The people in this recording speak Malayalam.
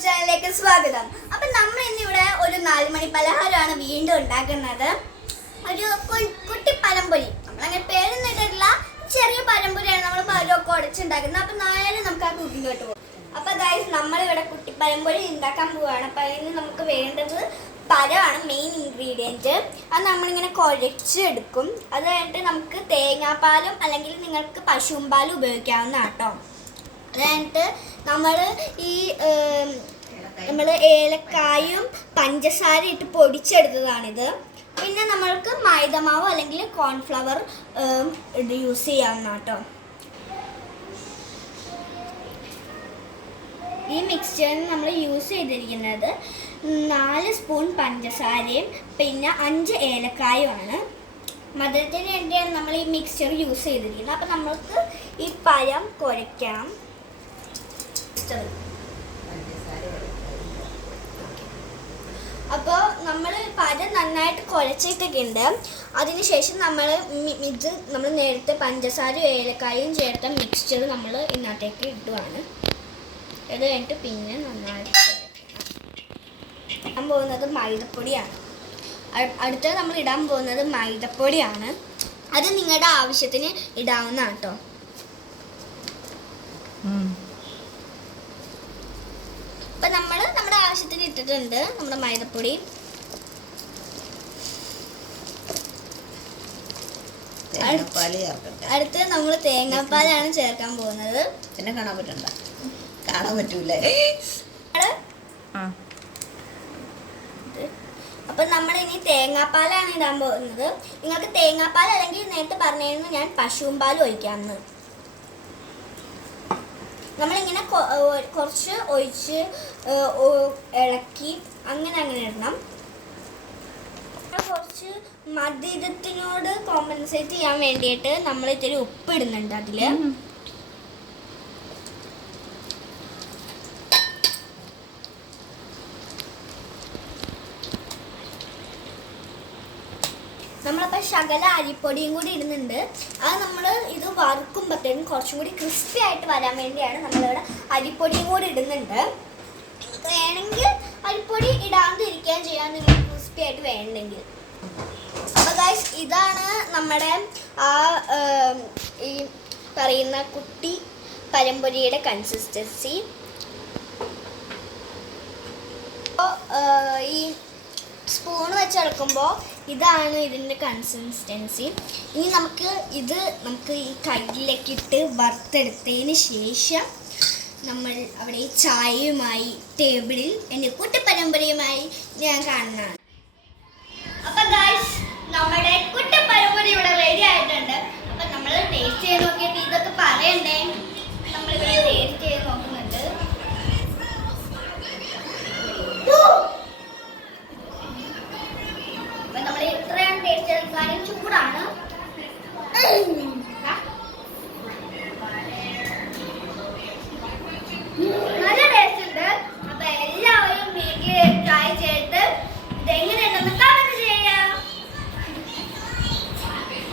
യൂട്യൂബ് ചാനലിലേക്ക് സ്വാഗതം. അപ്പം നമ്മൾ ഇന്നിവിടെ ഒരു 4 മണി പലഹാരമാണ് വീണ്ടും ഉണ്ടാക്കുന്നത്. ഒരു കുട്ടി പഴംപൊരി. നമ്മളങ്ങനെ പേരൊന്നും ഇട്ടിട്ടില്ല, ചെറിയ പഴംപൊരിയാണ് നമ്മൾ പഴമൊക്കെ ഉടച്ചുണ്ടാക്കുന്നത്. അപ്പം നാളെ നമുക്ക് ആ കുക്കിങ്ങോട്ട് പോകും. അപ്പം ഗൈസ് നമ്മളിവിടെ കുട്ടി പഴംപൊരി ഉണ്ടാക്കാൻ പോവുകയാണ്. അപ്പം അതിന് നമുക്ക് വേണ്ടത് പഴമാണ് മെയിൻ ഇൻഗ്രീഡിയൻറ്റ്. അത് നമ്മളിങ്ങനെ കുഴച്ചെടുക്കും. അത് കഴിഞ്ഞിട്ട് നമുക്ക് തേങ്ങാപ്പാലും അല്ലെങ്കിൽ നിങ്ങൾക്ക് പശുവും പാലും ഉപയോഗിക്കാവുന്നതാണ് കേട്ടോ. അത് കഴിഞ്ഞിട്ട് നമ്മൾ ഏലക്കായും പഞ്ചസാര ഇട്ട് പൊടിച്ചെടുത്തതാണിത്. പിന്നെ നമ്മൾക്ക് മൈദമാവ് അല്ലെങ്കിൽ കോൺഫ്ലവർ യൂസ് ചെയ്യാവുന്ന കേട്ടോ. ഈ മിക്സ്ചറിന് നമ്മൾ യൂസ് ചെയ്തിരിക്കുന്നത് 4 സ്പൂൺ പഞ്ചസാരയും പിന്നെ 5 ഏലക്കായുമാണ്. മധുരത്തിന് വേണ്ടിയാണ് നമ്മൾ ഈ മിക്സ്ചർ യൂസ് ചെയ്തിരിക്കുന്നത്. അപ്പം നമ്മൾക്ക് ഈ പഴം കുഴയ്ക്കണം. അപ്പോൾ നമ്മൾ പഴം നന്നായിട്ട് കുഴച്ചിട്ടൊക്കെയുണ്ട്. അതിനുശേഷം നമ്മൾ നേരത്തെ പഞ്ചസാരയും ഏലക്കായും ചേർത്ത മിക്സ്ചർ നമ്മൾ ഇതിനകത്തേക്ക് ഇടുവാണ്. ഇത് കഴിഞ്ഞിട്ട് പിന്നെ നന്നായിട്ട് ഇടാൻ പോകുന്നത് മൈദപ്പൊടിയാണ്. അടുത്തത് നമ്മൾ ഇടാൻ പോകുന്നത് മൈദപ്പൊടിയാണ്. അത് നിങ്ങളുടെ ആവശ്യത്തിന് ഇടാവുന്നതാണ് കേട്ടോ. അപ്പം നമ്മൾ നമ്മുടെ ആവശ്യത്തിന് ഇട്ടിട്ടുണ്ട് നമ്മുടെ മൈദപ്പൊടി. അടുത്ത് നമ്മൾ തേങ്ങാപ്പാലാണ് ചേർക്കാൻ പോകുന്നത്. എന്നെ കാണാൻ പറ്റണ്ട, കാണാൻ പറ്റൂലേ? അപ്പം നമ്മൾ ഇനി തേങ്ങാപ്പാലാണ് ഇടാൻ പോകുന്നത്. നിങ്ങൾക്ക് തേങ്ങാപ്പാൽ അല്ലെങ്കിൽ നേരത്തെ പറഞ്ഞിരുന്നു ഞാൻ പശുവും പാൽ ഒഴിക്കാമെന്ന്. നമ്മളിങ്ങനെ കുറച്ച് ഒഴിച്ച് ഇളക്കി അങ്ങനെ ഇടണം. കുറച്ച് മധുരത്തിനോട് കോമ്പൻസേറ്റ് ചെയ്യാൻ വേണ്ടിയിട്ട് നമ്മൾ ഇത്തിരി ഉപ്പ് ഇടുന്നുണ്ട് അതിൽ. നമ്മളപ്പോൾ ശകല അരിപ്പൊടിയും കൂടി ഇടുന്നുണ്ട്. അത് നമ്മൾ ഇത് വറുക്കുമ്പോഴത്തേക്കും കുറച്ചും കൂടി ക്രിസ്പി ആയിട്ട് വരാൻ വേണ്ടിയാണ് നമ്മളിവിടെ അരിപ്പൊടിയും കൂടി ഇടുന്നുണ്ട്. വേണമെങ്കിൽ അരിപ്പൊടി ഇടാതിരിക്കുകയും ചെയ്യാൻ നിങ്ങൾക്ക് ക്രിസ്പി ആയിട്ട് വേണമെങ്കിൽ. അപ്പോൾ ഗൈസ് ഇതാണ് നമ്മുടെ ഈ പറയുന്ന കുട്ടി പഴംപൊരിയുടെ കൺസിസ്റ്റൻസി. അപ്പോൾ ഈ സ്പൂൺ വെച്ചെടുക്കുമ്പോൾ ഇതാണ് ഇതിൻ്റെ കൺസിസ്റ്റൻസി. ഇനി നമുക്ക് ഈ കയ്യിലേക്ക് ഇട്ട് വറുത്തെടുത്തതിന് ശേഷം നമ്മൾ അവിടെ ഈ ചായയുമായി ടേബിളിൽ എൻ്റെ കുട്ടിപ്പരമ്പരയുമായി ഞാൻ കാണുന്നതാണ്. അപ്പം ഗൈസ് നമ്മുടെ കുട്ടിപ്പരമ്പര ഇവിടെ റെഡി ആയിട്ടുണ്ട്. അപ്പം നമ്മൾ ടേസ്റ്റ് ചെയ്ത് നോക്കിയിട്ട് ഇതൊക്കെ പറയണ്ടേ. നമ്മളിവിടെ ടേസ്റ്റ് ചെയ്ത് നോക്കുന്നുണ്ട്. നമ്മൾ ഇത്രയും ടേസ്റ്റ് എടുക്കാനും ചൂടാണ്.